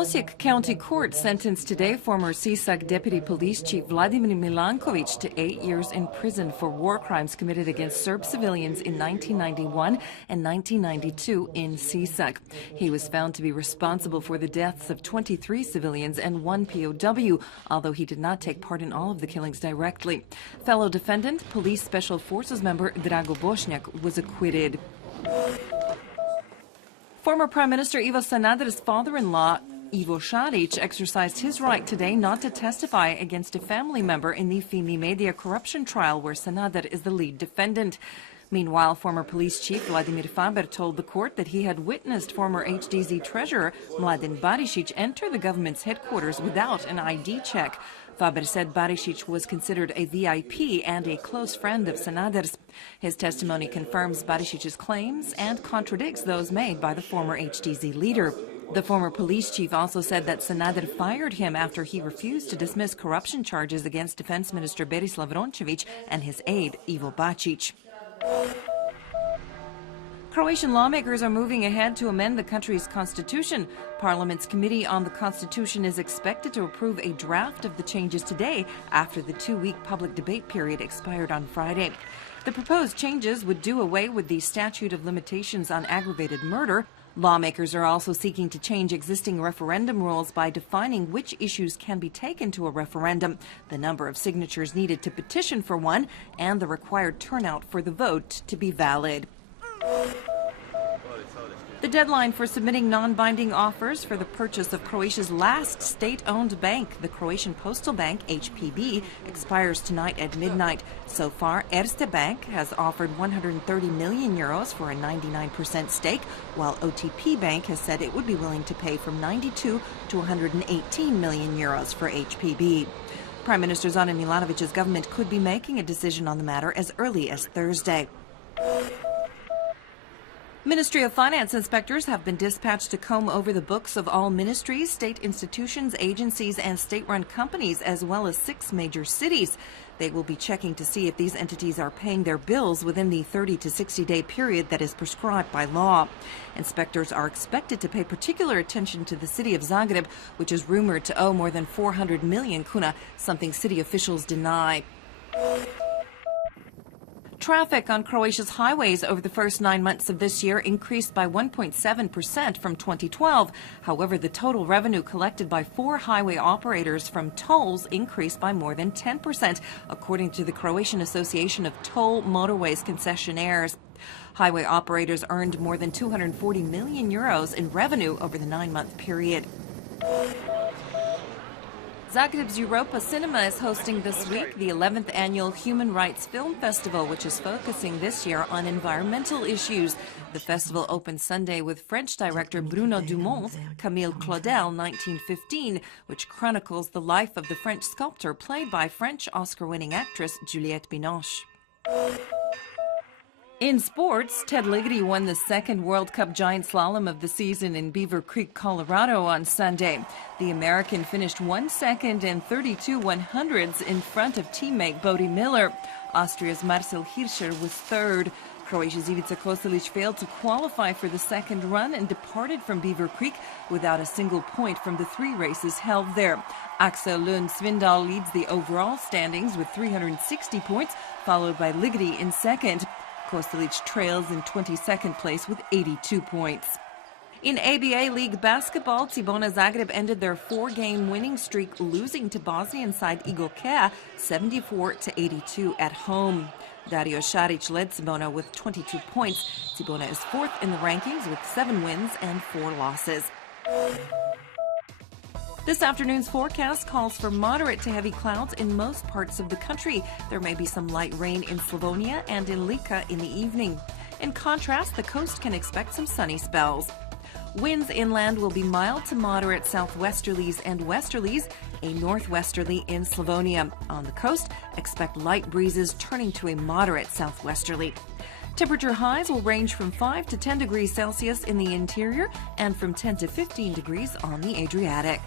Osijek County Court sentenced today former Sisak Deputy Police Chief Vladimir Milankovic to 8 years in prison for war crimes committed against Serb civilians in 1991 and 1992 in Sisak. He was found to be responsible for the deaths of 23 civilians and 1 POW, although he did not take part in all of the killings directly. Fellow defendant, Police Special Forces member Drago Bošnjak, was acquitted. Former Prime Minister Ivo Sanader's father-in-law, Ivo Šarić, exercised his right today not to testify against a family member in the Fimi Media corruption trial where Sanader is the lead defendant. Meanwhile, former police chief Vladimir Faber told the court that he had witnessed former HDZ treasurer Mladen Barišić enter the government's headquarters without an ID check. Faber said Barišić was considered a VIP and a close friend of Sanader's. His testimony confirms Barišić's claims and contradicts those made by the former HDZ leader. The former police chief also said that Sanader fired him after he refused to dismiss corruption charges against Defense Minister Berislav Rončević and his aide Ivo Bačić. Croatian lawmakers are moving ahead to amend the country's constitution. Parliament's Committee on the Constitution is expected to approve a draft of the changes today after the 2-week public debate period expired on Friday. The proposed changes would do away with the statute of limitations on aggravated murder. Lawmakers are also seeking to change existing referendum rules by defining which issues can be taken to a referendum, the number of signatures needed to petition for one, and the required turnout for the vote to be valid. The deadline for submitting non-binding offers for the purchase of Croatia's last state-owned bank, the Croatian Postal Bank, HPB, expires tonight at midnight. So far, Erste Bank has offered 130 million euros for a 99% stake, while OTP Bank has said it would be willing to pay from 92 to 118 million euros for HPB. Prime Minister Zoran Milanovic's government could be making a decision on the matter as early as Thursday. Ministry of Finance inspectors have been dispatched to comb over the books of all ministries, state institutions, agencies, and state-run companies, as well as 6 major cities. They will be checking to see if these entities are paying their bills within the 30 to 60-day period that is prescribed by law. Inspectors are expected to pay particular attention to the city of Zagreb, which is rumored to owe more than 400 million kuna, something city officials deny. Traffic on Croatia's highways over the first 9 months of this year increased by 1.7% from 2012. However, the total revenue collected by 4 highway operators from tolls increased by more than 10%, according to the Croatian Association of Toll Motorways Concessionaires. Highway operators earned more than 240 million euros in revenue over the 9-month period. Zagreb's Europa Cinema is hosting this week the 11th annual Human Rights Film Festival, which is focusing this year on environmental issues. The festival opened Sunday with French director Bruno Dumont's Camille Claudel 1915, which chronicles the life of the French sculptor played by French Oscar-winning actress Juliette Binoche. In sports, Ted Ligety won the 2nd World Cup giant slalom of the season in Beaver Creek, Colorado on Sunday. The American finished 1 second and 32 100ths in front of teammate Bode Miller. Austria's Marcel Hirscher was 3rd. Croatia's Ivica Kostelić failed to qualify for the 2nd run and departed from Beaver Creek without a single point from the 3 races held there. Axel Lund Svindal leads the overall standings with 360 points, followed by Ligety in 2nd. Kostelić trails in 22nd place with 82 points. In ABA League basketball, Cibona Zagreb ended their 4-game winning streak, losing to Bosnian side Igokea 74-82 at home. Dario Šarić led Cibona with 22 points. Cibona is 4th in the rankings with 7 wins and 4 losses. This afternoon's forecast calls for moderate to heavy clouds in most parts of the country. There may be some light rain in Slavonia and in Lika in the evening. In contrast, the coast can expect some sunny spells. Winds inland will be mild to moderate southwesterlies and westerlies, a northwesterly in Slavonia. On the coast, expect light breezes turning to a moderate southwesterly. Temperature highs will range from 5 to 10 degrees Celsius in the interior and from 10 to 15 degrees on the Adriatic.